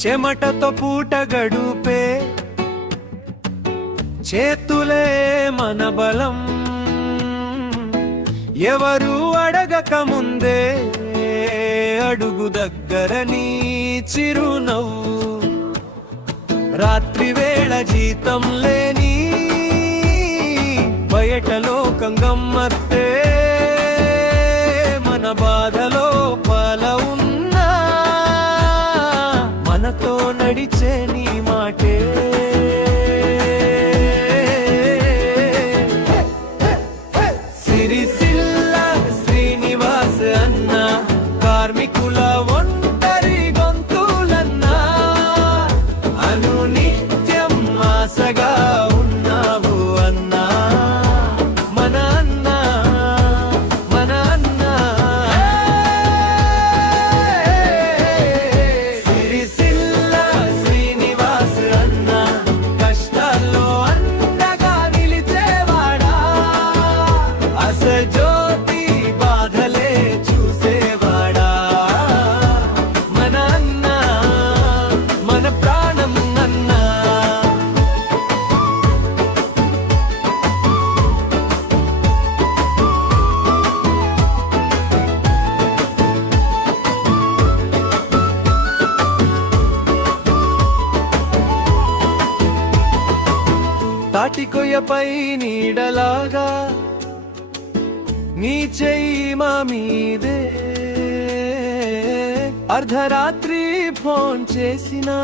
చెమటతో పూట గడుపే చేతులే మన బలం. ఎవరు అడగక ముందే అడుగు దగ్గర నీ చిరునవ్వు. రాత్రి వేళ జీతం లేని బయట లోకం గమ్మత్తే. మన బాధలో పాల ఉన్నా మనతో నడిచే నీ మాటే. సిరిసిల్ల శ్రీనివాస్ అన్న కార్మికుల ఒంటరి గొంతులన్నా అను నిత్యం ఆశగా ఉన్నావు అన్నా. మన అన్న మన అన్న సిరిసిల్ల శ్రీనివాస్ అన్న కష్టాల్లో అండగా నిలిచేవాడా. అసజ్యోతి బాధలే చూసేవాడా. మన అన్న మన ప్రాణం అన్నా. తాటికొయ్యపై నీడలాగా నీ చెయ్యి మా మీదే. అర్ధరాత్రి ఫోన్ చేసినా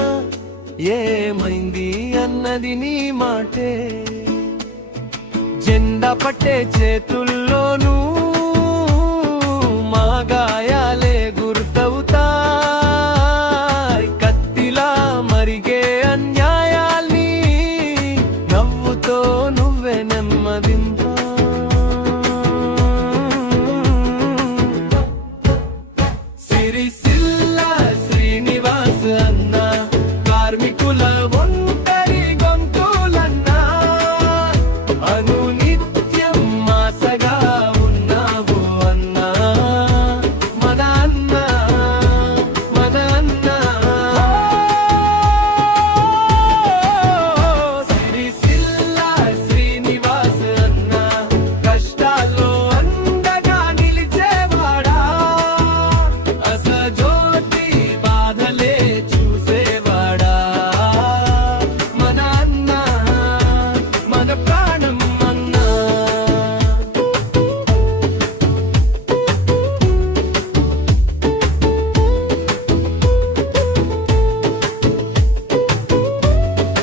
ఏమైంది అన్నది నీ మాటే. జెండా పట్టే చేతుల్లోనూ మా గాయాల